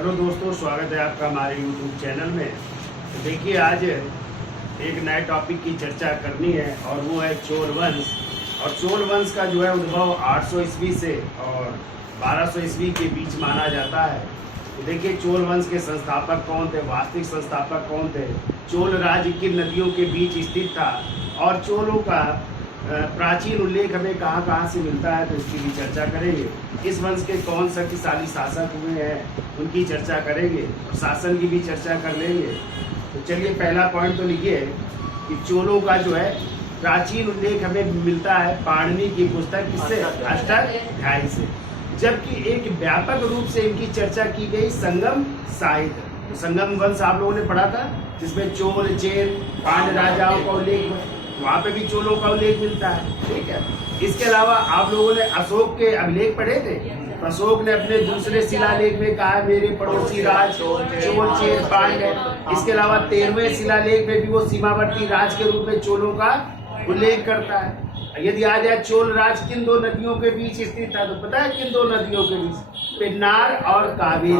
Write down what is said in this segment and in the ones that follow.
Hello दोस्तों, स्वागत है आपका हमारे YouTube चैनल में। तो देखिए, आज एक नए टॉपिक की चर्चा करनी है और वो है चोल वंश। और चोल वंश का जो है उद्भव 800 ईस्वी से और 1200 ईस्वी के बीच माना जाता है। तो देखिए, चोल वंश के संस्थापक कौन थे, वास्तविक संस्थापक कौन थे, चोल राज्य किन नदियों के बीच स्थित था और चोलों का प्राचीन उल्लेख हमें कहाँ कहाँ से मिलता है, तो इसकी भी चर्चा करेंगे। इस वंश के कौन शक्तिशाली शासक हुए हैं उनकी चर्चा करेंगे और शासन की भी चर्चा कर लेंगे। तो चलिए, पहला पॉइंट तो लिखिए कि चोलों का जो है प्राचीन उल्लेख हमें मिलता है पाणिनि की पुस्तक किससे, अष्टाध्यायी से, जबकि एक व्यापक रूप से इनकी चर्चा की गई संगम साहित्य। तो संगम वंश आप लोगों ने पढ़ा था, जिसमें चोल चेर पांड्य राजाओं का उल्लेख, वहाँ पे भी चोलों का उल्लेख मिलता है। ठीक है। इसके अलावा आप लोगों ने अशोक के अभिलेख पढ़े थे। तो अशोक ने अपने दूसरे शिलालेख में कहा मेरे पड़ोसी राज चोल चेर पांड्य। इसके अलावा 13वें शिलालेख में भी वो सीमावर्ती राज के रूप में चोलों का उल्लेख करता है। यदि आ जाए चोल राज किन दो नदियों के बीच स्थित था, तो पता है किन दो नदियों के बीच, पेन्नार और कावेरी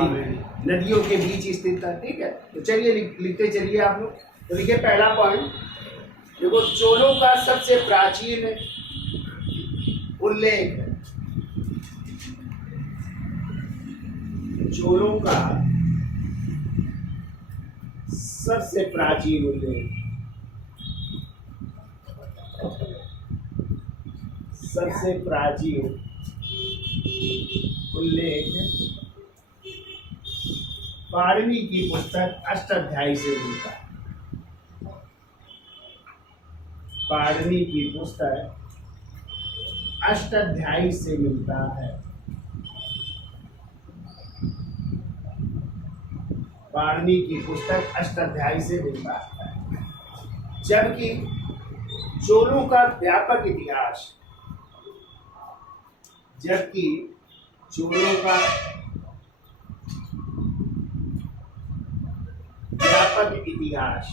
नदियों के बीच स्थित था। ठीक है। तो चलिए लिखते चलिए आप लोग। तो देखिए, पहला पॉइंट देखो, चोलों का सबसे प्राचीन उल्लेख, चोलों का सबसे प्राचीन उल्लेख, सबसे प्राचीन उल्लेख पाणिनि की पुस्तक अष्टाध्यायी से मिलता है। पाणिनि की पुस्तक अष्टाध्यायी से मिलता है। पाणिनि की पुस्तक अष्टाध्यायी से मिलता है। जबकि चोलों का व्यापक इतिहास, जबकि चोलों का व्यापक इतिहास,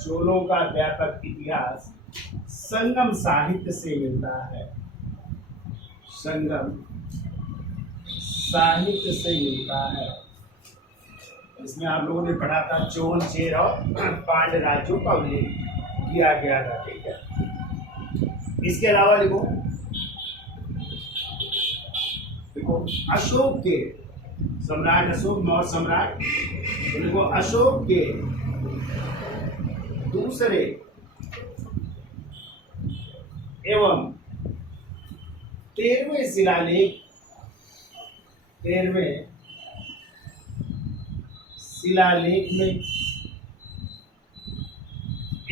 चोलों का व्यापक इतिहास संगम साहित्य से मिलता है। संगम साहित्य से मिलता है। इसमें आप लोगों ने पढ़ा था चोल चेर और पांड्य राज्यों का उल्लेख किया गया था। ठीक है। इसके अलावा देखो अशोक के सम्राट, अशोक मौर्य सम्राट, तो देखो अशोक के दूसरे एवं 13वें शिलालेख, 13वें शिलालेख में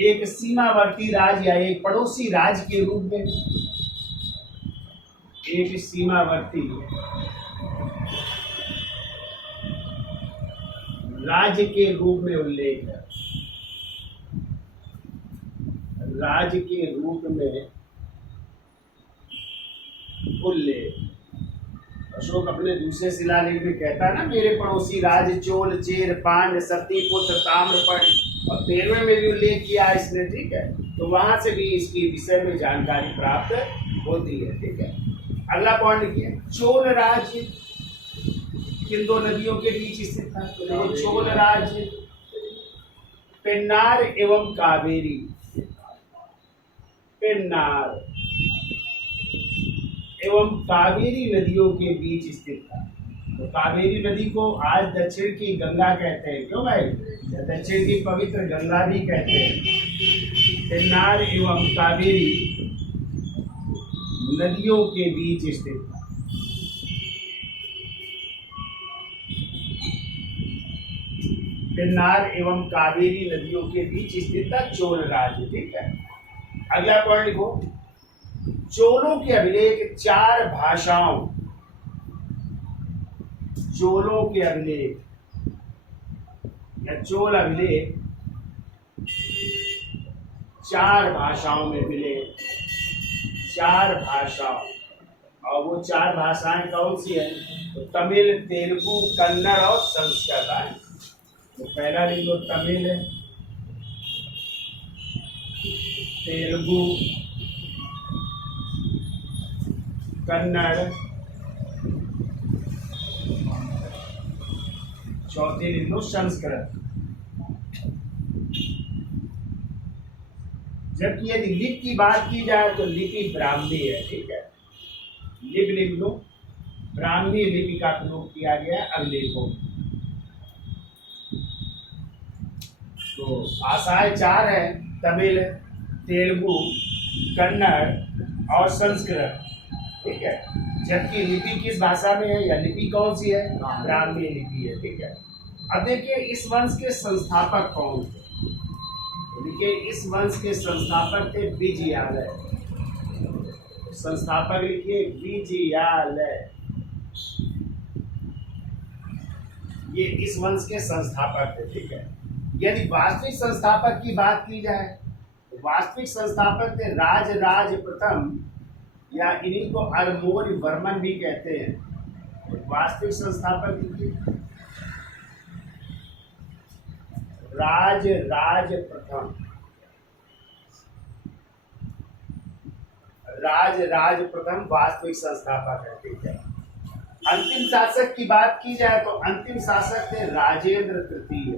एक सीमावर्ती राज या एक पड़ोसी राज के रूप में, एक सीमावर्ती राज्य के रूप में उल्लेख है। राज्य के रूप में उल्लेख अशोक अपने दूसरे शिलालेख में कहता है ना, मेरे पड़ोसी राज चोल चेर पांड्य सतीपुत्र ताम्रपर्णी, और 13वें में भी उल्लेख किया इसने। ठीक है। तो वहां से भी इसकी विषय में जानकारी प्राप्त होती है। ठीक है। अगला पॉइंट लिखिए, चोल राज्य किन दो नदियों के बीच स्थित था। तो चोल राज्य पेन्नार एवं कावेरी, पेन्नार एवं कावेरी नदियों के बीच स्थित था। तो कावेरी नदी को आज दक्षिण की गंगा कहते हैं। क्यों भाई? दक्षिण की पवित्र गंगा भी कहते हैं। पेन्नार एवं कावेरी नदियों के बीच स्थित था। पेन्नार एवं कावेरी नदियों के बीच स्थित था चोल राज्य। ठीक है। अगला पॉइंट लिखो, चोलों के अभिलेख 4 भाषाओं, चोलों के अभिलेख या चोल अभिलेख 4 भाषाओं में मिले। 4 भाषाओं, और वो 4 भाषाएं कौन सी है? तो तमिल, तेलुगु, कन्नड़ और संस्कृत है। तो पहला लिख लो, तमिल, तेलुगु, कन्नड़ चौथी लिख लो संस्कृत। जबकि यदि लिप की बात की जाए तो लिपि ब्राह्मी है, ठीक है। लिप लिख लो, ब्राह्मी लिपि का प्रयोग किया गया अभिलेखों में। तो भाषाएं 4 है, तमिल, तेलुगु, कन्नड़ और संस्कृत, ठीक है। जबकि लिपि किस भाषा में है या लिपि कौन सी है? ब्राह्मी लिपि है, ठीक है। अब देखिए इस वंश के संस्थापक कौन थे? देखिए इस वंश के संस्थापक थे विजयालय। संस्थापक लिखिए विजयालय, ये इस वंश के संस्थापक थे, ठीक है। यदि वास्तविक संस्थापक की बात की जाए तो वास्तविक संस्थापक थे राजराज प्रथम, या इन्हीं को अरमोरी वर्मन भी कहते हैं। वास्तविक संस्थापक लिखिए राजराज प्रथम। राजराज प्रथम वास्तविक संस्थापक है, ठीक है। अंतिम शासक की बात की जाए तो अंतिम शासक थे राजेंद्र तृतीय।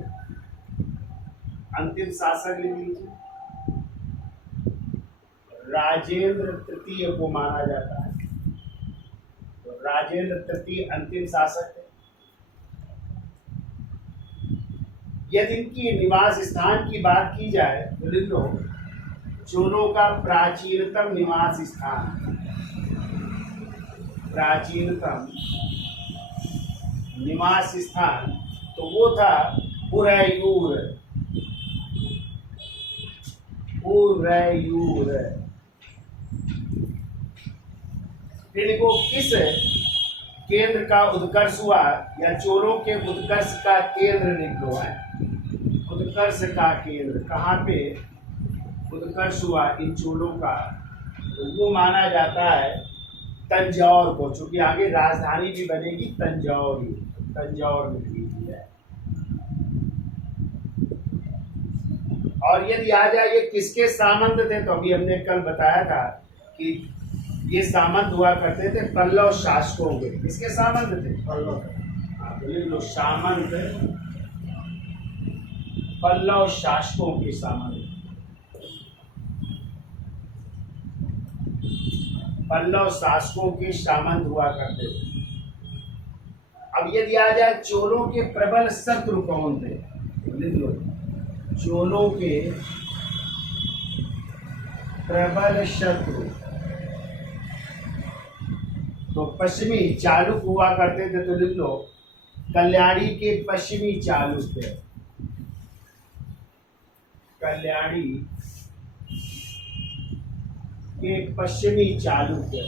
अंतिम शासक लिख लीजिए, राजेंद्र तृतीय को माना जाता है। तो राजेंद्र तृतीय अंतिम शासक थे। यदि इनकी निवास स्थान की बात की जाए तो लिख लो चोलों का प्राचीनतम निवास स्थान। प्राचीनतम निवास स्थान तो वो था उरैयूर। उरैयूर। फिर को किस केंद्र का उत्कर्ष हुआ या चोलों के उत्कर्ष का केंद्र लिख लो है। उत्कर्ष का केंद्र कहाँ पे उत्कर्ष हुआ इन चोलों का, तो वो माना जाता है तंजौर को, चूंकि आगे राजधानी भी बनेगी तंजौर। तंजौर में लीजिए। और यदि आ जाए ये किसके सामंत थे, तो अभी हमने कल बताया था कि ये सामंत हुआ करते थे पल्लव शासकों के। किसके सामंत थे? पल्लव। बोले लो सामंत पल्लव शासकों के सामंत। पल्लव शासकों के सामंत हुआ करते थे। अब यदि आ जाए चोलों के प्रबल शत्रु कौन थे, लिख लो चोलों के प्रबल शत्रु तो पश्चिमी चालुक्य हुआ करते थे। तो लिख लो कल्याणी के पश्चिमी चालुक्य। कल्याणी के पश्चिमी चालुक्य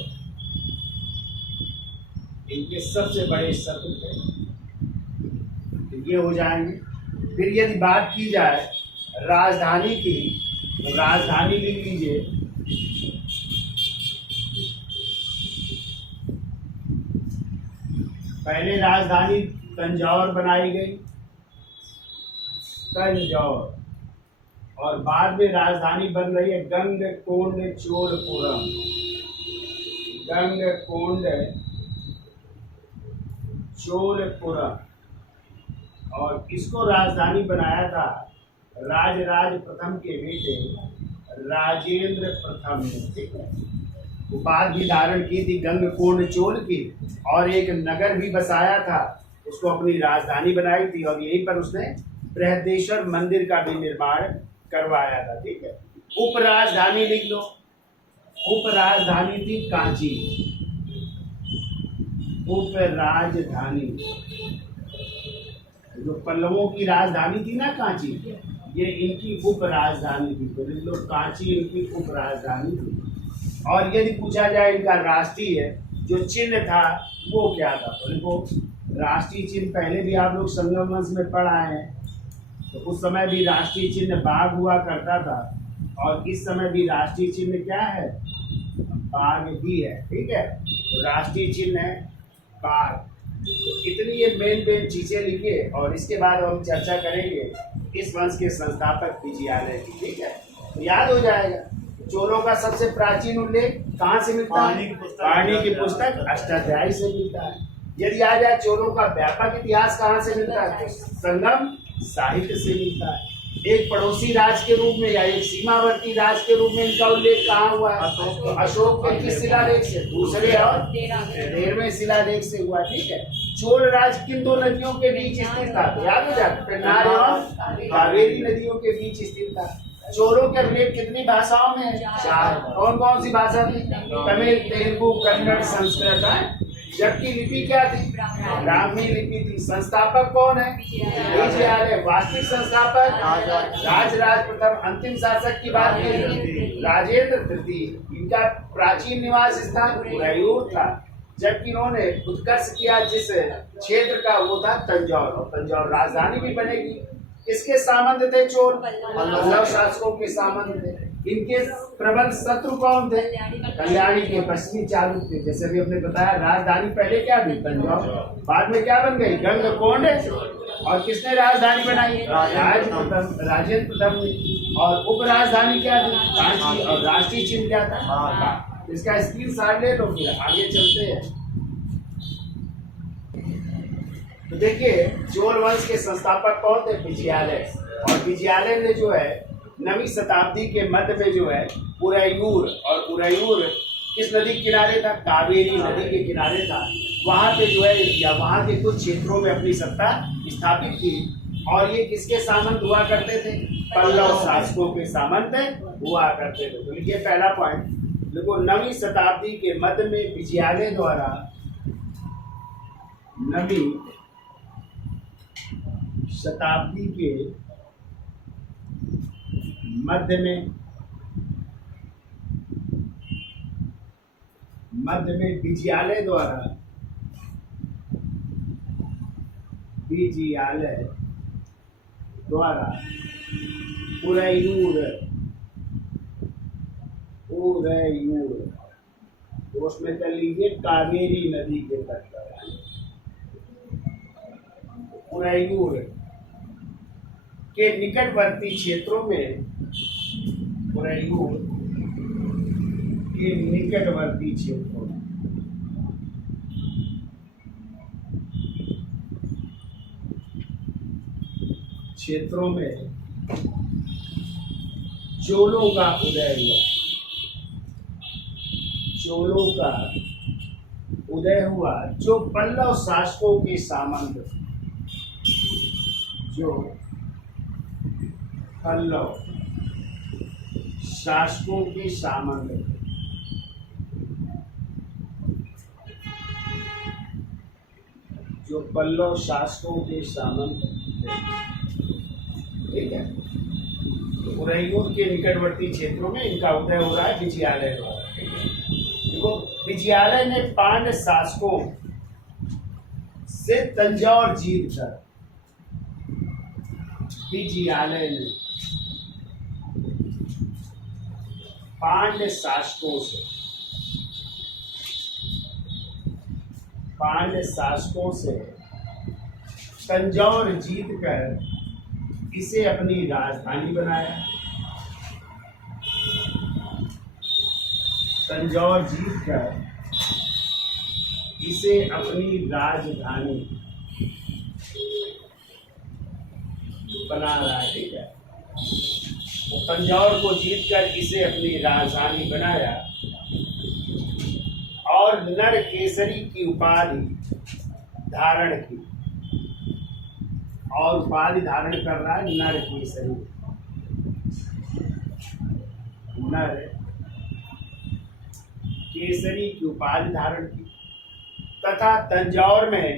इनके सबसे बड़े शत्रु थे, ये हो जाएंगे। फिर यदि बात की जाए राजधानी की, तो राजधानी लिख लीजिए पहले राजधानी तंजौर बनाई गई, तंजौर, और बाद में राजधानी बन रही है गंगकोंडचोलपुरम। गंगकोंडचोलपुरम, और इसको राजधानी बनाया था राजराज प्रथम के बेटे राजेंद्र प्रथम ने, ठीक है। उपाधि धारण की थी गंगकोंडचोल की, और एक नगर भी बसाया था, उसको अपनी राजधानी बनाई थी, और यहीं पर उसने बृहदेश्वर मंदिर का भी निर्माण करवाया था, ठीक है। उप राजधानी लिख लो, उप राजधानी थी कांची। उप राजधानी, जो पल्लवों की राजधानी थी ना कांची, ये इनकी उप राजधानी थी। तो लिख लो कांची इनकी उप राजधानी थी। और यदि पूछा जाए इनका राष्ट्रीय जो चिन्ह था वो क्या था, तो देखो राष्ट्रीय चिन्ह पहले भी आप लोग संगम वंश में पढ़ आए हैं। तो उस समय भी राष्ट्रीय चिन्ह बाघ हुआ करता था, और इस समय भी राष्ट्रीय चिन्ह क्या है? बाघ ही है, ठीक है। तो राष्ट्रीय चिन्ह है बाघ। तो इतनी ये मेन चीजें लिखिए, और इसके बाद हम चर्चा करेंगे इस वंश के संस्थापक विजयालय की, ठीक है। तो याद हो जाएगा चोलों का सबसे प्राचीन उल्लेख कहाँ से मिलता है? पाणिनि की पुस्तक अष्टाध्यायी से मिलता है। यदि आ जाए चोरों का व्यापक इतिहास कहाँ से मिलता है, तो संगम साहित्य से मिलता है। एक पड़ोसी राज के रूप में या एक सीमावर्ती राज के रूप में इनका उल्लेख कहाँ हुआ है, तो अशोक के किस शिलालेख से, दूसरे और 13वें शिलालेख से हुआ। ठीक है, चोल राज किन दो नदियों के बीच स्थित था, तो याद हो जाए पेन्नार और कावेरी नदियों के बीच स्थित था। चोरों के उल्लेख कितनी भाषाओं में है, 4। कौन कौन सी भाषा थी, तमिल, तेलुगु, कन्नड़, संस्कृत है। जबकि लिपि क्या थी, ब्राह्मी लिपि थी। संस्थापक कौन है, विजयालय। वास्तविक संस्थापक राजराज प्रथम। अंतिम शासक की बात करें राजेंद्र तृतीय। इनका प्राचीन निवास स्थान उदयपुर था, जबकि इन्होंने उत्कर्ष किया जिस क्षेत्र का वो था तंजौर, और तंजौर राजधानी भी बनेगी। किसके सामंत थे चोल, पल्लव शासकों के सामंत थे। इनके प्रबल शत्रु कौन थे, कल्याणी के पश्चिमी चालुक्य। जैसे भी हमने बताया राजधानी पहले क्या थी, तंजौर, बाद में क्या बन गई, गंगकोंड। और किसने राजधानी बनाई, राजेंद्र प्रथम ने। और उप राजधानी क्या थी, रांची। और राष्ट्रीय चिन्ह क्या था, इसका स्क्रीनशॉट ले लो, फिर आगे चलते हैं। तो देखिए चोल वंश के संस्थापक कौन थे, विजयालय। और विजयालय ने जो है 9वीं शताब्दी के मध्य में जो है उरैयूर, और उरैयूर किस नदी के किनारे था, कावेरी नदी के किनारे था। वहां पे जो है या वहां के कुछ क्षेत्रों में अपनी सत्ता स्थापित की। और ये किसके सामंत हुआ करते थे, पल्लव शासकों के सामंत हुआ करते थे। तो लिखिए पहला पॉइंट, देखो 9वीं शताब्दी के मध्य में विजयालय द्वारा 9वीं शताब्दी के मध्य में विजयालय द्वारा उरैयूर तो उसमें कर लीजिए कावेरी नदी के तट पर उरैयूर के निकटवर्ती क्षेत्रों में, उरैयूर के निकटवर्ती क्षेत्रों में चोलों का उदय हुआ। चोलों का उदय हुआ जो पल्लव शासकों के सामंत, जो पल्लव शासकों के सामंत, जो पल्लव शासकों के सामंत। ठीक है, तो उरैयूर के निकटवर्ती क्षेत्रों में इनका उदय हो रहा है विजयालय द्वारा। देखो विजयालय ने पांड्य शासकों से तंजौर जीत कर, विजयालय ने पांड्य शासकों से तंजौर जीतकर इसे अपनी राजधानी बनाया। तंजौर जीतकर इसे अपनी राजधानी बना रहा है। ठीक है, तो तंजौर को जीतकर इसे अपनी राजधानी बनाया और नर केसरी की उपाधि धारण की। और उपाधि धारण कर रहा है नर केसरी, नर केसरी की उपाधि धारण की। तथा तंजौर में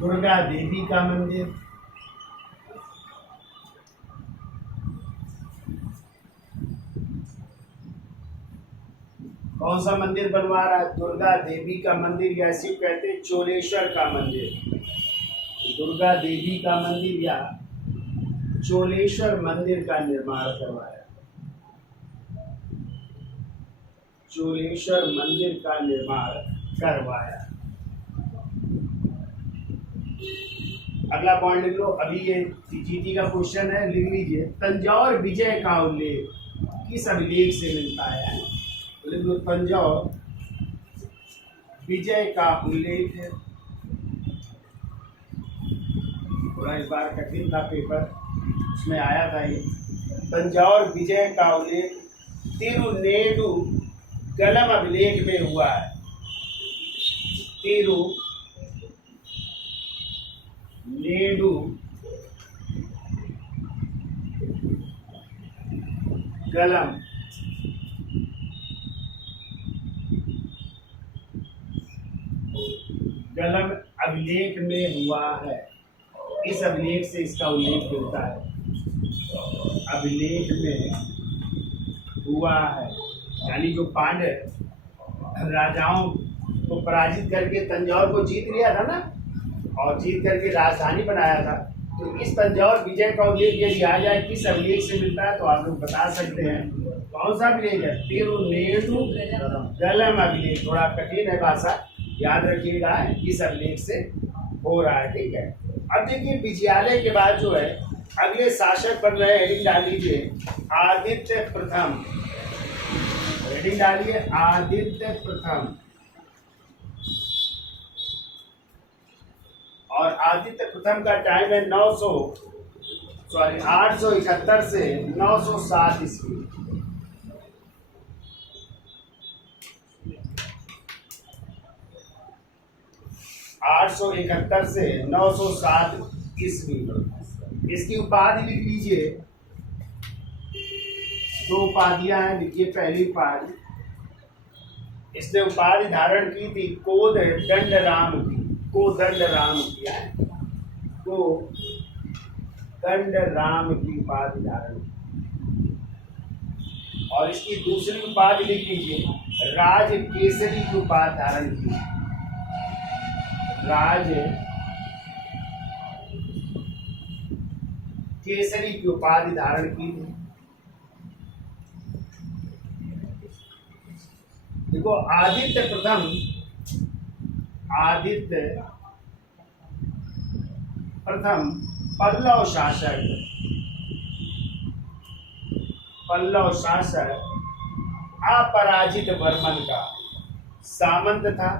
दुर्गा देवी का मंदिर, कौन सा मंदिर बनवा रहा है, दुर्गा देवी का मंदिर, या इसे कहते हैं चोलेश्वर का मंदिर। दुर्गा देवी का मंदिर या चोलेश्वर मंदिर का निर्माण करवाया। चोलेश्वर मंदिर का निर्माण करवाया। अगला पॉइंट लिख लो, अभी ये जीटी का क्वेश्चन है, लिख लीजिए। तंजौर विजय का उल्लेख किस अभिलेख से मिलता है? तो लिख लो तंजौर विजय का उल्लेख है। थोड़ा इस बार कठिन था पेपर, उसमें आया था ये। तंजौर विजय का उल्लेख तिरुनेडु गलम अभिलेख में हुआ है। तिरुनेडु गलम अभिलेख में हुआ है। इस अभिलेख से इसका उल्लेख मिलता है। अभिलेख में हुआ है, यानी जो पांड्य राजाओं को पराजित करके तंजौर को जीत लिया था ना, और जीत करके राजधानी बनाया था, तो इस तंजौर विजय का उल्लेख यदि आ जाए किस अभिलेख से मिलता है तो आप लोग बता सकते हैं कौन सा अभिलेख है? तिरुनेडु गलम अभिलेख। थोड़ा कठिन है भाषा, याद रखिएगा किस अभिलेख से हो रहा है, ठीक है। अब देखिए विजयालय के बाद जो है अगले शासक बन रहे, हेडिंग डाल लीजिए आदित्य प्रथम। हेडिंग डालिए आदित्य प्रथम। और आदित्य प्रथम का टाइम है 871 से 907 ईस्वी। से 907 ईस्वी। इसकी उपाधि लिख लीजिए, दो उपाधियां हैं, लिखिए। पहली उपाधि, इसने उपाधि धारण की थी कोदंड राम की। कोदंड राम की है, कोदंड राम की उपाधि धारण की। और इसकी दूसरी उपाधि लिख लीजिए राज केसरी की उपाधि धारण की। राज केसरी की उपाधि धारण की थी। देखो आदित्य प्रथम पल्लव शासक अपराजित वर्मन का सामंत था।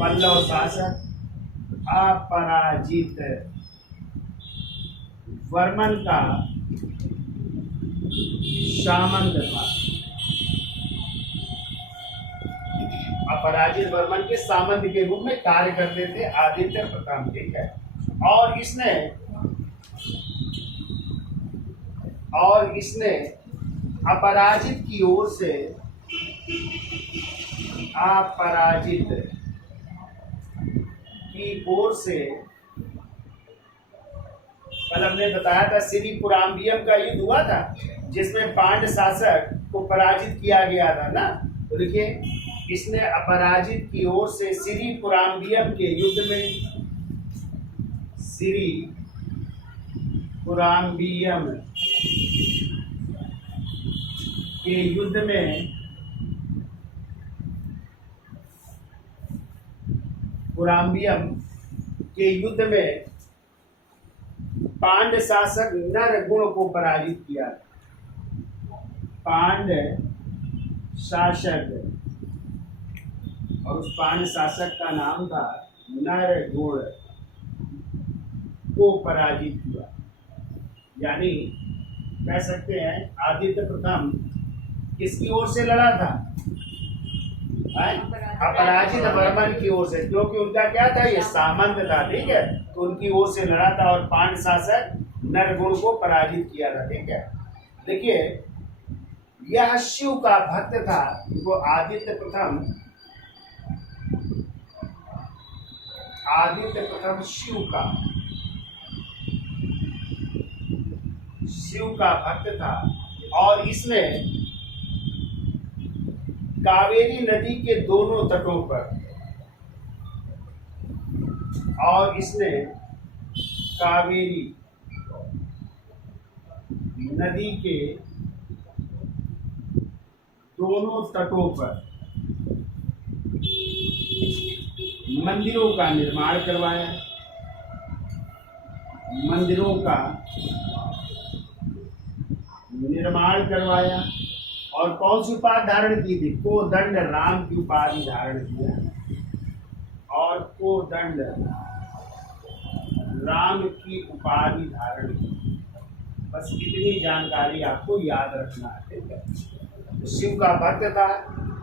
पल्लव शासक अपराजित वर्मन का सामंत था। अपराजित वर्मन के सामंत के रूप में कार्य करते थे आदित्य प्रथम, ठीक है। और इसने अपराजित की ओर से कल हमने बताया था सिरीपुराम्बियम का युद्ध हुआ था, जिसमें पांड्य शासक को पराजित किया गया था ना। तो देखिए इसने अपराजित की ओर से सिरीपुराम्बियम के युद्ध में पांड्य शासक नरगुण को पराजित किया। पांड्य शासक, और उस पांड्य शासक का नाम था नरगुण, को पराजित किया। यानी कह सकते हैं आदित्य प्रथम किसकी ओर से लड़ा था? अपराजित वर्मन की ओर से, क्योंकि उनका क्या था, ये सामंत था, ठीक है। तो उनकी ओर से लड़ा था और पांड्य शासक नरगुण को पराजित किया था, ठीक है। देखिए यह शिव का भक्त था। वो आदित्य प्रथम शिव का भक्त था। और इसने कावेरी नदी के दोनों तटों पर मंदिरों का निर्माण करवाया। मंदिरों का निर्माण करवाया। और कौन सी उपाधि धारण की थी? कोदंड राम की उपाधि धारण किया। और कोदंड राम की उपाधि धारण की। बस इतनी जानकारी आपको याद रखना है, ठीक है। शिव का भक्त था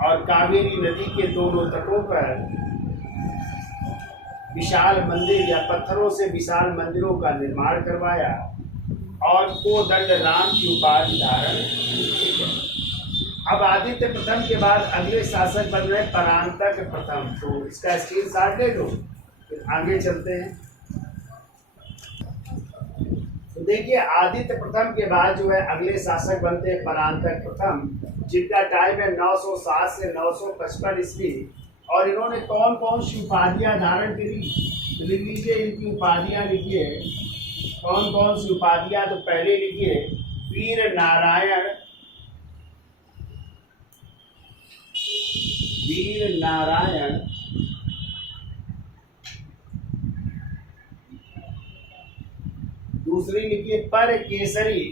और कावेरी नदी के दोनों तटों पर विशाल मंदिर या पत्थरों से विशाल मंदिरों का निर्माण करवाया और कोदंड राम की उपाधि धारण की। अब आदित्य प्रथम के बाद अगले शासक बन रहे परांतक प्रथम। तो इसका स्क्रीनशॉट ले लो, फिर आगे चलते हैं। तो देखिए आदित्य प्रथम के बाद जो है अगले शासक बनते हैं परांतक प्रथम, जिनका टाइम है 907 से 955 ईस्वी। और इन्होंने कौन कौन सी उपाधियां धारण करी? तो लिख लीजिए इनकी उपाधियां, लिखिए कौन कौन सी उपाधियां। तो पहले लिखिए वीर नारायण, वीर नारायण दूसरी लिखिए पर केसरी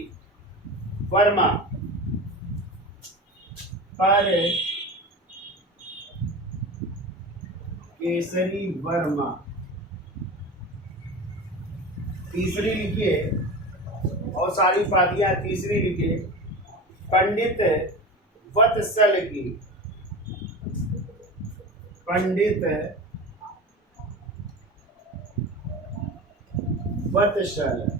वर्मा, पर केसरी वर्मा। तीसरी लिखिए, और सारी उपाधियां, तीसरी लिखिए पंडित वत्सल की, पंडित वत्सल।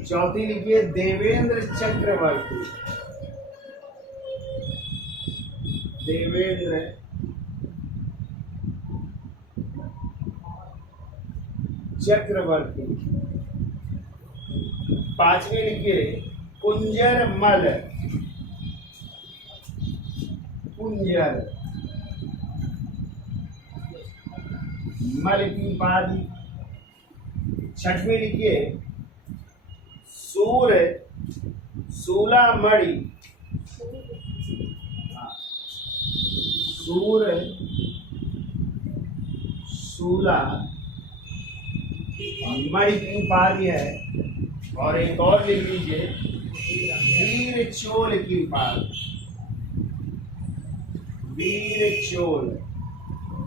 चौथी लिखिए देवेंद्र चक्रवर्ती, देवेंद्र चक्रवर्ती। पांचवी लिखिए कुंजर मल, कुंजर मल की उपाधि। छठवीं लिखिए सूर सूलामणि, सूर सूला मणि की उपाधि है। और एक और लिख लीजिए वीर चोल की उपाधि, वीर चोल।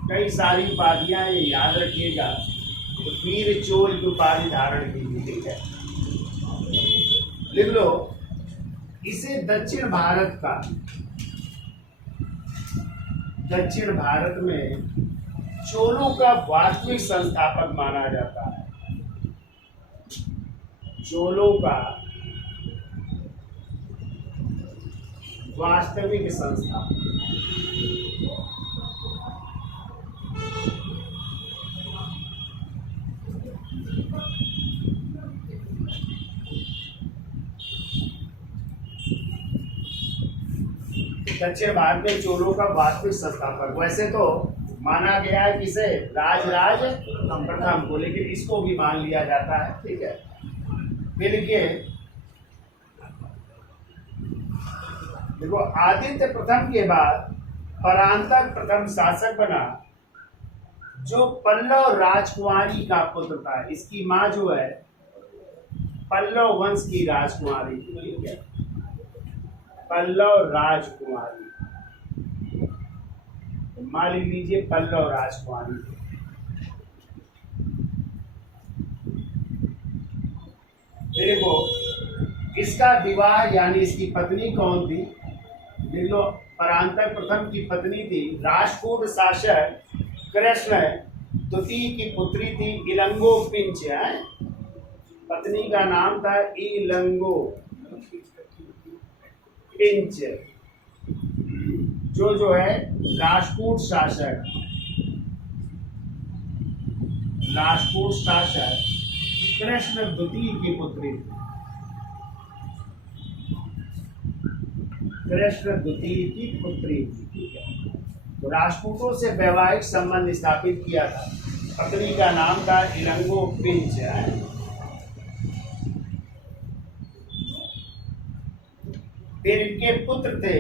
कई सारी उपाधियां हैं, याद रखिएगा। तो वीर चोल की उपाधि धारण की, ठीक है, लिख लो। इसे दक्षिण भारत का, दक्षिण भारत में चोलों का वास्तविक संस्थापक माना जाता है। चोलों का वास्तविक संस्थापक। दक्षिण भारत में चोलों का वास्तविक संस्थापक वैसे तो माना गया है किसे? राजराज प्रथम को, लेकिन इसको भी मान लिया जाता है, ठीक है। फिर लिखिए देखो आदित्य प्रथम के बाद परांतक प्रथम शासक बना जो पल्लव राजकुमारी का पुत्र था। इसकी माँ जो है पल्लव वंश की राजकुमारी थी, ठीक है, पल्लव राजकुमारी। मान लीजिए पल्लव राजकुमारी। देखो इसका विवाह यानी इसकी पत्नी कौन थी? देख लो, परांतक प्रथम की पत्नी थी राजपूत शासक कृष्ण द्वितीय की पुत्री थी इलंगो पिंच। पत्नी का नाम था इलंगो पिंच, जो है राजपूत शासक कृष्ण द्वितीय की पुत्री थी, कृष्ण द्वितीय की पुत्री थी, ठीक है। तो राजपूतों से वैवाहिक संबंध स्थापित किया था। पत्नी का नाम था इलंगो पिंच। फिर इनके पुत्र थे,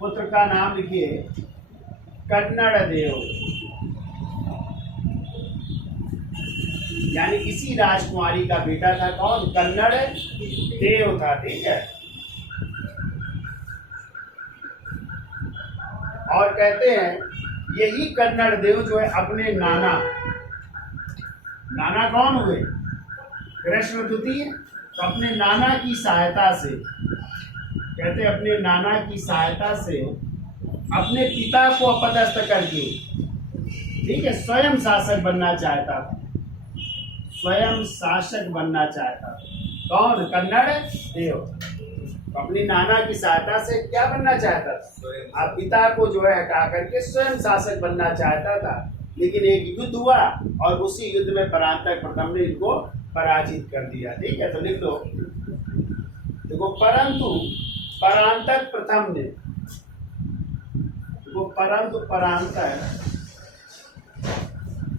पुत्र का नाम लिखिए कन्नड़ देव, यानी इसी राजकुमारी का बेटा था कौन? कन्नड़ देव था। ठीक है, और कहते हैं यही कन्नड़ देव जो है अपने नाना कौन हुए? कृष्ण द्वितीय। तो अपने नाना की सहायता से, कहते हैं अपने नाना की सहायता से अपने पिता को अपदस्थ करके, ठीक है, स्वयं शासक बनना चाहता था। स्वयं शासक बनना चाहता था कौन? कन्नड़ देव। अपनी नाना की सहायता से क्या बनना चाहता था? आप पिता को जो है हटा करके स्वयं शासक बनना चाहता था। लेकिन एक युद्ध हुआ और उसी युद्ध में परांतक प्रथम ने इनको पराजित कर दिया। ठीक है, तो लिख दो, देखो, परंतु परांतक प्रथम ने, देखो, परंतु परांतक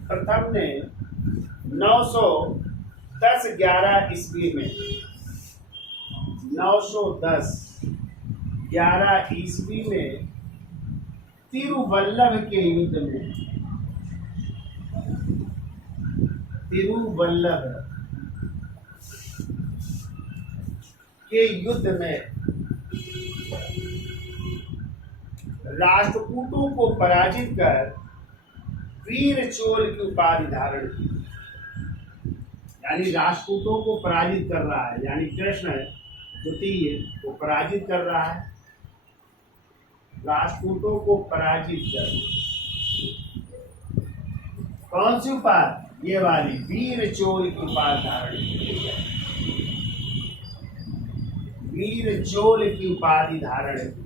प्रथम ने 910-11 ईस्वी में, 910-11 ईस्वी में तिरुवल्लभ के युद्ध में, तिरुवल्लभ के युद्ध में राष्ट्रकूटों को पराजित कर वीर चोल की उपाधि धारण की। यानी राष्ट्रकूटों को पराजित कर रहा है, यानी कृष्ण द्वितीय को पराजित कर रहा है। राष्ट्रकूटों को पराजित कर कौन सी उपाधि? ये वाली वीर चोल की उपाधि धारण की। वीर चोल की उपाधि धारण की।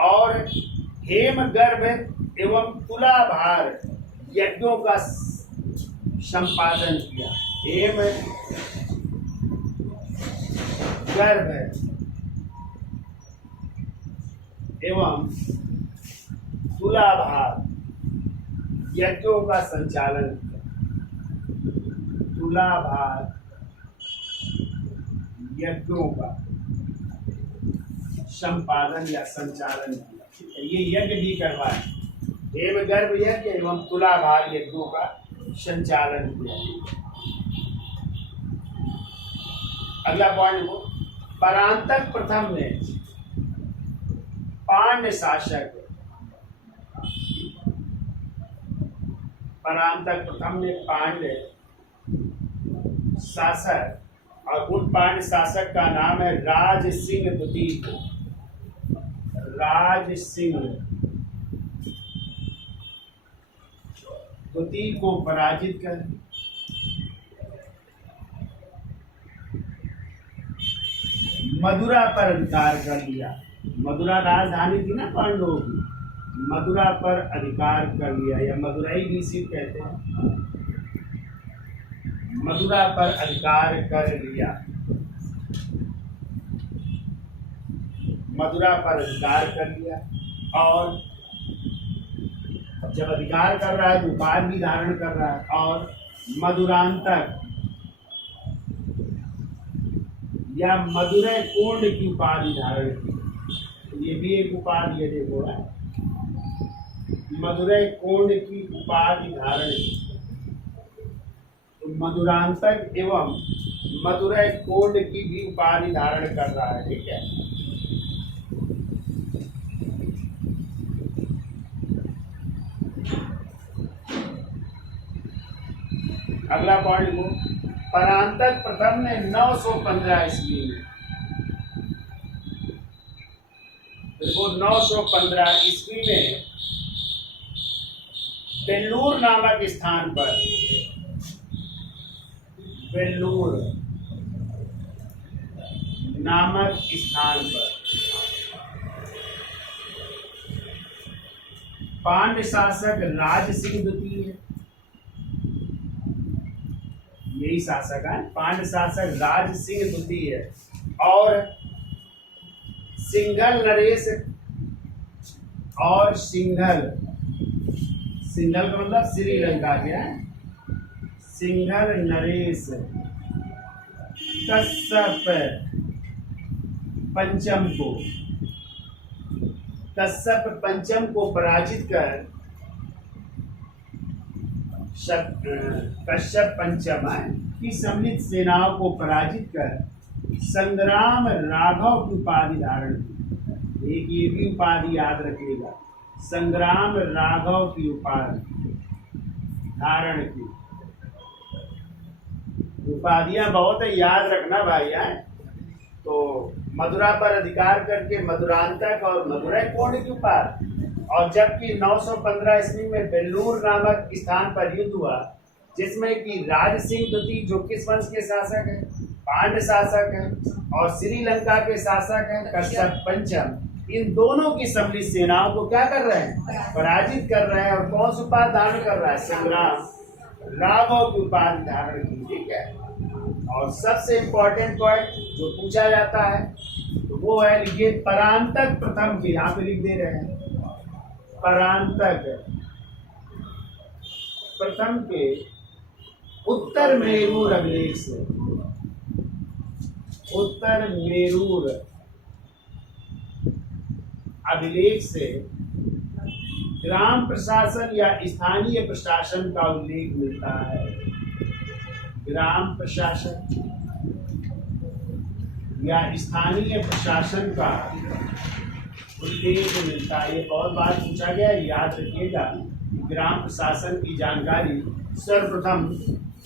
और हेमगर्भ एवं तुलाभार यज्ञों का संपादन किया। हेमगर्भ एवं तुलाभार यज्ञों का संचालन किया। तुलाभार यज्ञों का संपादन या संचालन किया। ये यज्ञ भी करवाए, हेमगर्भ यज्ञ एवं तुलाभार यज्ञों का संचालन किया। अगला पॉइंट को, परांतक प्रथम ने पांड्य शासक, परांतक प्रथम ने पांड्य शासक, और उन पांड्य शासक का नाम है राज सिंह द्वितीय। राज सिंह द्वितीय को पराजित कर मदुरा पर अधिकार कर लिया। मदुरा राजधानी थी ना पांडवों की, मदुरा पर अधिकार कर लिया, या मदुराई भी इसी कहते हैं। मदुरा पर अधिकार कर लिया, मदुरा पर अधिकार कर लिया। और जब अधिकार कर रहा है तो उपाधि भी धारण कर रहा है। और मधुरांतक या मदुरै कोंड की उपाधि धारण की। ये भी एक उपाधि है, देखो, मदुरै कोंड की उपाधि धारण की। तो मधुरांतक एवं मदुरै कोंड की भी उपाधि धारण कर रहा है। ठीक है, अगला पॉइंट को, परांतक प्रथम ने 915 ईस्वी में, देखो, 915 ईस्वी में बेल्लूर नामक स्थान पर, बेल्लूर नामक स्थान पर पांड्य शासक राज सिंह द्वितीय, यही शासक है, पांड्य शासक राज सिंह द्वितीय और सिंघल नरेश, और सिंघल का मतलब श्रीलंका के, सिंघल नरेश कश्यप पंचम को पराजित कर कश्यप पंचम की सम्मिलित सेनाओं को पराजित कर संग्राम राघव की उपाधि धारण की। एक ये भी उपाधि याद रखिएगा, संग्राम राघव की उपाधि धारण की। उपाधियां बहुत है, याद रखना भाई है। तो मथुरा पर अधिकार करके मधुरांतक और मधुरै कोण की उपाधि। और जबकि 915 ईस्वी में बेल्लूर नामक स्थान पर युद्ध हुआ, जिसमें कि राज सिंह द्वितीय जो किस वंश के शासक है, पांड्य शासक है, और श्रीलंका के शासक है कश्यप पंचम, इन दोनों की सम्मिलित सेनाओं को क्या कर रहे हैं, पराजित कर रहे हैं। और कौन सी उपाधि धारण कर रहा है, संग्राम राघव की उपाधि धारण की। ठीक है। और सबसे इंपॉर्टेंट पॉइंट जो पूछा जाता है तो वो है, लिखिए परांतक प्रथम के, यहाँ पे लिख दे रहे हैं, परांतक प्रथम के उत्तर मेरूर अभिलेख से, उत्तर मेरूर अभिलेख से ग्राम प्रशासन या स्थानीय प्रशासन का उल्लेख मिलता है। ग्राम प्रशासन या स्थानीय प्रशासन का उल्लेख मिलता है। ये बहुत बार पूछा गया, याद रखिएगा। ग्राम प्रशासन की जानकारी सर्वप्रथम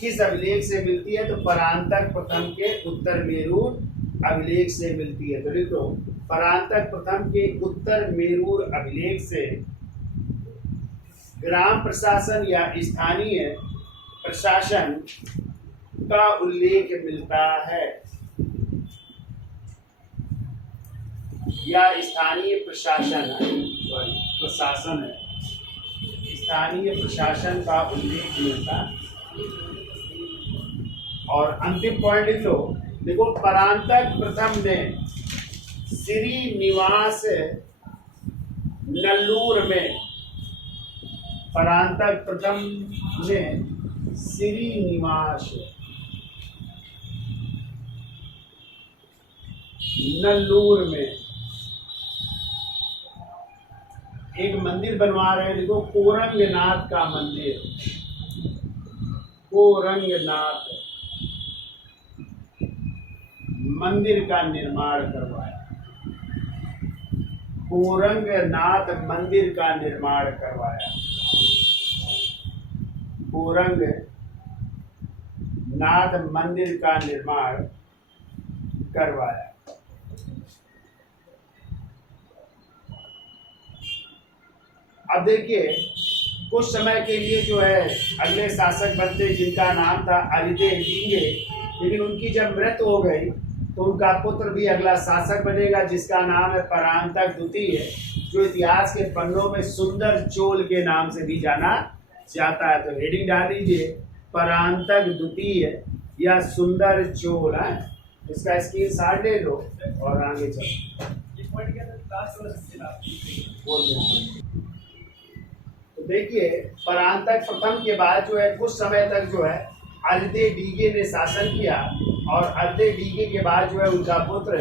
किस अभिलेख से मिलती है, तो परांतक प्रथम के उत्तर मेरूर अभिलेख से मिलती है। तो लिखो, परांतक प्रथम के उत्तर मेरूर अभिलेख से ग्राम प्रशासन या स्थानीय प्रशासन का उल्लेख मिलता है, या स्थानीय प्रशासन है, स्थानीय प्रशासन का उल्लेख मिलता। और अंतिम पॉइंट लिख लो, देखो परांतक प्रथम ने श्रीनिवास नल्लूर में, परांतक प्रथम ने श्रीनिवास नल्लूर में एक मंदिर बनवा रहे हैं। देखो कोरंगनाथ का मंदिर, कोरंगनाथ मंदिर का निर्माण करवाया, कोरंगनाथ मंदिर का निर्माण करवाया, कोरंगनाथ मंदिर का निर्माण करवाया। अब देखिए, कुछ समय के लिए जो है अगले शासक बनते, जिनका नाम था अरिदे डींगे, लेकिन उनकी जब मृत्यु हो गई तो उनका पुत्र भी अगला शासक बनेगा, जिसका नाम है परांतक द्वितीय, जो इतिहास के पन्नों में सुंदर चोल के नाम से भी जाना जाता है। तो हेडिंग डाल दीजिए, परांतक द्वितीय या सुंदर चोल है। इसका स्क्रीनशॉट ले लो और आगे चलो। तो देखिए, परांतक प्रथम के बाद जो है कुछ समय तक जो है अरिदे डीगे ने शासन किया, और अरिदे डीगे के बाद जो है उनका पुत्र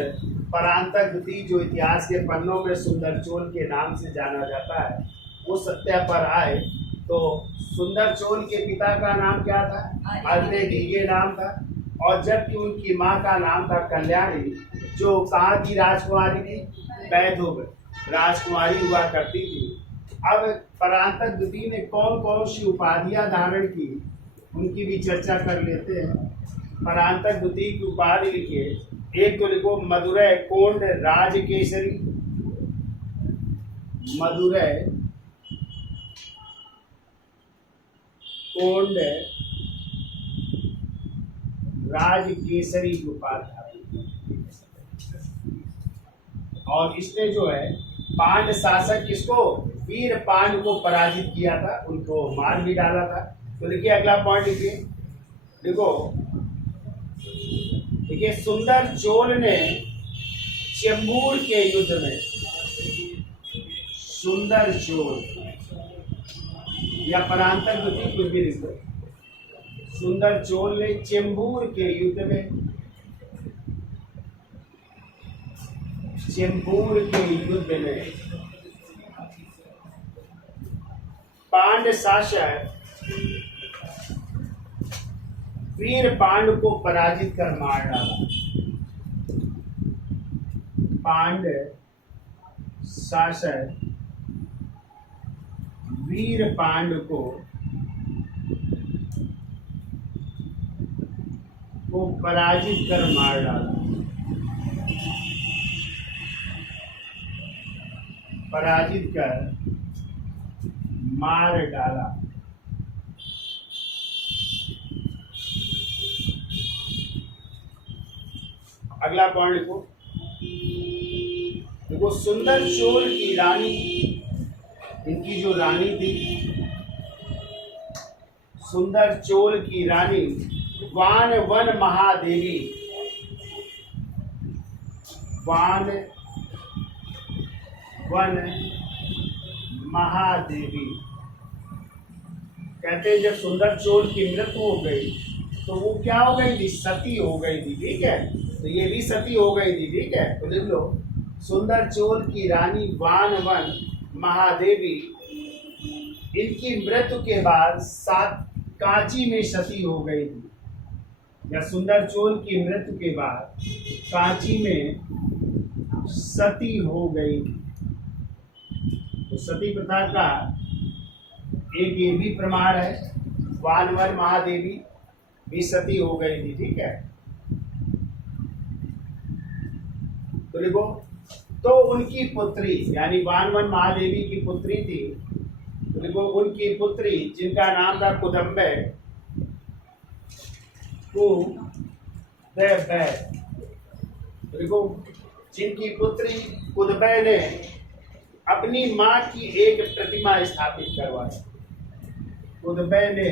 परांतक द्वितीय, जो इतिहास के पन्नों में सुंदर चोल के नाम से जाना जाता है, वो सत्ता पर आए। तो सुंदर चोल के पिता का नाम क्या था, अरिदे डीगे नाम था, और जबकि उनकी माँ का नाम था कल्याणी, जो कहाँ की राजकुमारी थी, वैधुव राजकुमारी हुआ करती थी। अब परांतक द्वितीय ने कौन कौन सी उपाधियां धारण की, उनकी भी चर्चा कर लेते हैं। परांतक द्वितीय की उपाधि लिखिए, एक तो लिखो मधुरै कोंड राज केसरी, मधुरै कोंड राज केसरी की उपाधि। और इसने जो है पांड्य शासक किसको, वीर पांड्य को पराजित किया था, उनको मार भी डाला था। तो लिखिए अगला पॉइंट लिखिए, देखो देखिए, सुंदर चोल ने चेंबूर के युद्ध में, सुंदर चोल या परांतक द्वितीय कुछ भी लिख दो, सुंदर चोल ने चेंबूर के युद्ध में, चेंबूर के युद्ध में पांड्य शासक वीर पांडु को पराजित कर मार डाला। पांड शासक वीर पांडु को पराजित कर मार डाला। पराजित कर मार डाला। अगला पॉइंट लिखो। देखो, सुंदर चोल की रानी, इनकी जो रानी थी, सुंदर चोल की रानी वान वन महादेवी, वान वन महादेवी कहते हैं जब सुंदर चोल की मृत्यु हो गई तो वो क्या हो गई थी? सती हो गई थी। ठीक है, तो ये भी सती हो गई थी। ठीक है, तो लिख लो, सुंदर चोल की रानी वान वन महादेवी, इनकी मृत्यु के बाद कांची में सती हो गई थी, या सुंदर चोल की मृत्यु के बाद कांची में सती हो गई थी। तो सती प्रथा का एक ये भी प्रमाण है, वानवन महादेवी भी सती हो गई थी। ठीक है, तो लिखो, तो उनकी पुत्री यानी वानवन महादेवी की पुत्री थी, तो लिखो उनकी पुत्री जिनका नाम था कुदम्बे, तो लिखो जिनकी पुत्री कुदबे ने अपनी माँ की एक प्रतिमा स्थापित करवाई। कुदबे ने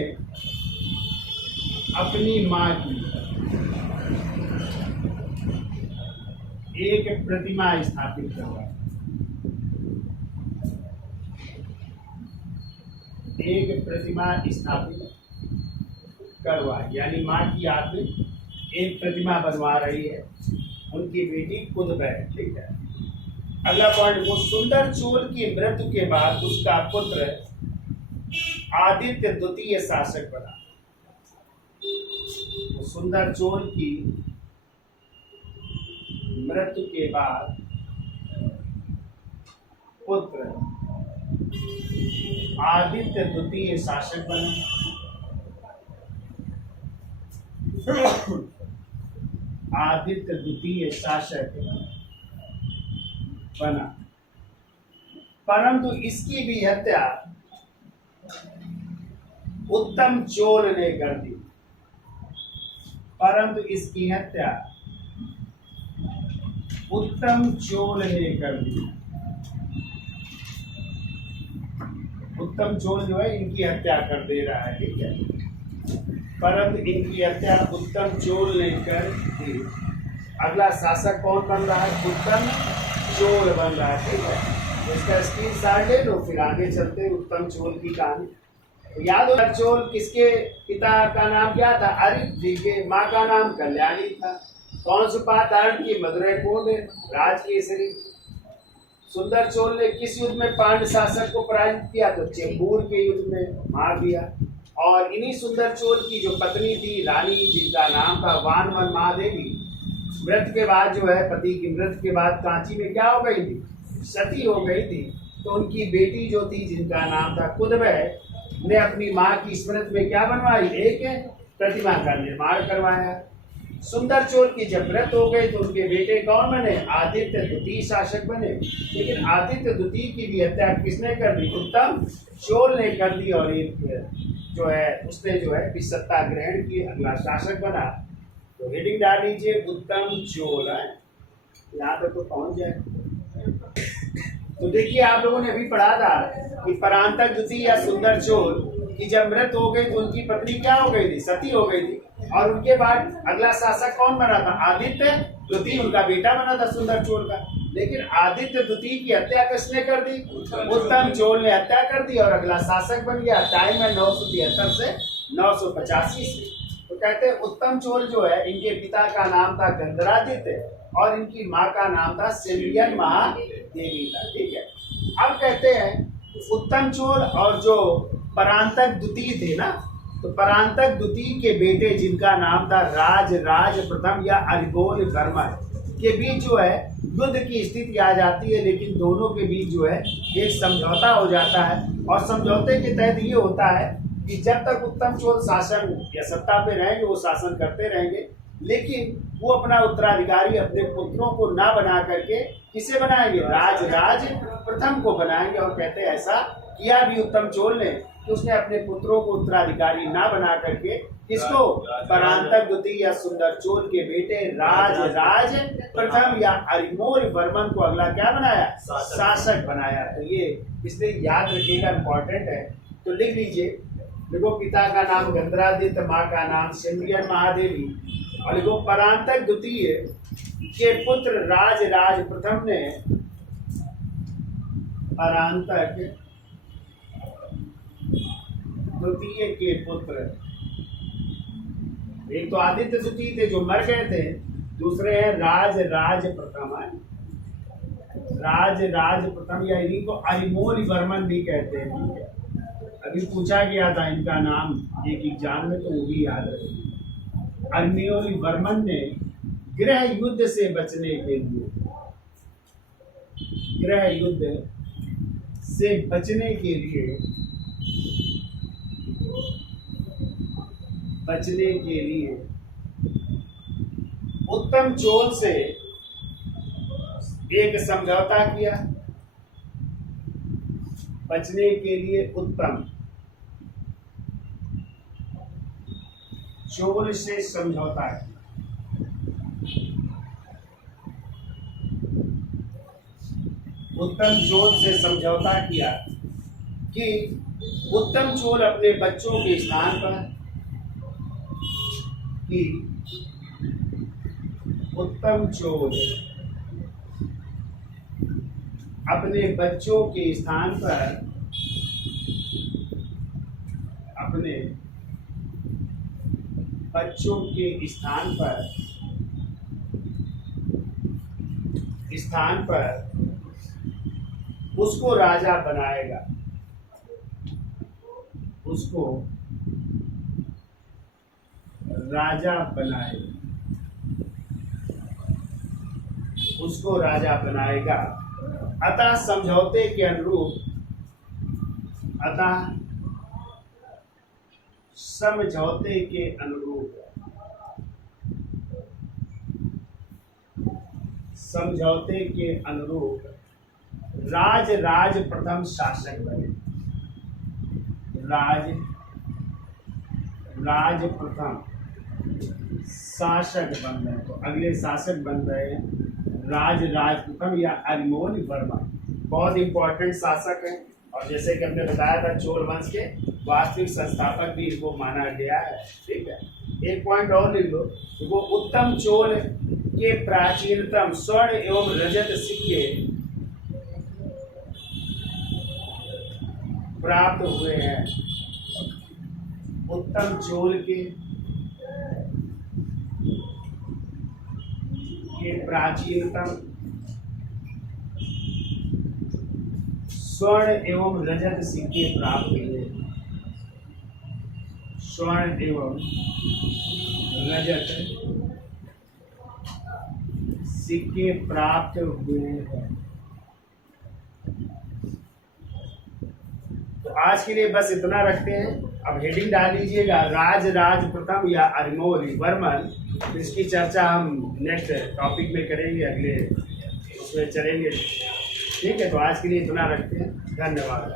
अपनी माँ की एक प्रतिमा स्थापित करवाई। एक प्रतिमा स्थापित करवाई यानी माँ की याद में एक प्रतिमा बनवा रही है उनकी बेटी कुदबे। ठीक है, अगला पॉइंट, वो सुंदर चोल की मृत्यु के बाद उसका पुत्र आदित्य द्वितीय शासक बना। वो सुंदर चोल की मृत्यु के बाद पुत्र आदित्य द्वितीय शासक बना। आदित्य द्वितीय शासक बना, परंतु इसकी भी हत्या उत्तम चोल ने कर दी। परंतु इसकी हत्या उत्तम चोल ने कर दी। उत्तम चोल जो है इनकी हत्या कर दे रहा है। ठीक है, परंतु इनकी हत्या उत्तम चोल ने कर दी। अगला शासक कौन बन रहा है? उत्तम चोल बन रहा है। ठीक है, इसका स्क्रीनशॉट ले लो, फिर आगे चलते हैं उत्तम चोल की कहानी। तो याद हो, चोल किसके पिता का नाम क्या था? अरित जी के माँ का नाम कल्याणी था। कौन सुपा धारण की? मदुरै कोंड राजकेसरी। सुंदर चोल ने किस युद्ध में पांड्य शासक को पराजित किया? तो चेंबूर के युद्ध में मार दिया। और इन्हीं सुंदर चोल की जो पत्नी थी रानी, जिनका नाम था वानवन महादेवी, मृत्यु के बाद जो है, पति की मृत्यु के बाद कांची में क्या हो गई थी? सती हो गई थी। तो उनकी बेटी जो थी जिनका नाम था कुदबे ने अपनी माँ की स्मृति में क्या बनवाई? एक प्रतिमा का निर्माण करवाया। सुंदर चोल की जब मृत्यु हो गई तो उनके बेटे कौन बने? आदित्य द्वितीय शासक बने। लेकिन आदित्य द्वितीय की भी हत्या किसने कर दी? उत्तम चोल ने कर दी। और एक जो है उसने जो है सत्ता ग्रहण की, अगला शासक बना। तो हेडिंग डाल लीजिए उत्तम चोल है, यहाँ तक तो पहुंच जाए। तो देखिए, आप लोगों ने अभी पढ़ा था कि परांतक द्वितीय या सुंदर चोल की जब मृत्यु हो गई तो उनकी पत्नी क्या हो गई थी? सती हो गई थी। और उनके बाद अगला शासक कौन बना था? आदित्य द्वितीय, उनका बेटा बना था सुंदर चोल का। लेकिन आदित्य द्वितीय की हत्या किसने कर दी? उत्तम चोल ने हत्या कर दी और अगला शासक बन गया। टाइम है 973 से 985 से। तो कहते हैं उत्तम चोल जो है, इनके पिता का नाम था गंधरादित्य और इनकी माँ का नाम था सिंधियन महादेवी था। ठीक है, अब कहते हैं उत्तम चोल और जो परांतक द्वितीय थे ना, तो परांतक द्वितीय के बेटे जिनका नाम था राज राज प्रथम या अरिगोल वर्मन के बीच जो है युद्ध की स्थिति आ जाती है, लेकिन दोनों के बीच जो है एक समझौता हो जाता है। और समझौते के तहत ये होता है कि जब तक उत्तम चोल शासन या सत्ता पे रहेंगे वो शासन करते रहेंगे, लेकिन वो अपना उत्तराधिकारी अपने पुत्रों को ना बना करके किसे बनाएंगे, राज राज प्रथम को बनाएंगे। और कहते हैं ऐसा किया भी उत्तम चोल ने कि उसने अपने पुत्रों को उत्तराधिकारी ना बना करके किसको, परांतक द्वितीय या सुंदर चोल के बेटे राज राज प्रथम या अरिमोल वर्मन को अगला क्या बनाया, शासक बनाया। तो ये इसलिए याद रखिएगा, इम्पोर्टेंट है। तो लिख लीजिए, देखो पिता का नाम गंधरादित्य, माँ का नाम सिंधियन महादेवी, और देखो परांतक द्वितीय के पुत्र राज राज प्रथम ने परांतक द्वितीय के पुत्र, एक तो आदित्य द्वितीय थे जो मर गए थे, दूसरे हैं राज राज प्रथम है, राज राज प्रथम या इन्हीं को अरिमोल वर्मन भी कहते हैं। अभी पूछा गया था इनका नाम एक एग्जाम में, तो वो भी याद रखिए। अरिमोल वर्मन ने गृह युद्ध से बचने के लिए, गृह युद्ध से बचने के लिए उत्तम चोल से एक समझौता किया। बचने के लिए उत्तम चोल से समझौता किया। उत्तम चोल से समझौता किया कि उत्तम चोल अपने बच्चों के स्थान पर, कि उत्तम चोल अपने बच्चों के स्थान पर, अपने बच्चों के स्थान पर उसको राजा बनाएगा, उसको राजा बनाएगा, उसको राजा बनाएगा। अतः समझौते के अनुरूप, अतः समझौते के अनुरूप, समझौते के अनुरूप राज राज प्रथम शासक बने। राज राज प्रथम शासक बन गए। तो अगले शासक बन गए राज राज प्रथम या अरिमोल वर्मन। बहुत इंपॉर्टेंट शासक है, और जैसे कि हमने बताया था चोल वंश के वास्तविक संस्थापक भी इनको माना गया है। ठीक है, एक पॉइंट और लिख लो, वो उत्तम चोल के प्राचीनतम स्वर्ण एवं रजत सिक्के प्राप्त हुए हैं। उत्तम चोल के प्राचीनतम स्वर्ण एवं रजत सिक्के प्राप्त हुए। स्वर्ण एवं रजत सिक्के प्राप्त हुए हैं। तो आज के लिए बस इतना रखते हैं। अब हेडिंग डाल लीजिएगा, राज राज प्रथम या अरिमोल वर्मन। इसकी चर्चा हम नेक्स्ट टॉपिक में करेंगे, अगले उसमें चलेंगे। ठीक है, तो आज के लिए इतना रखते हैं। धन्यवाद।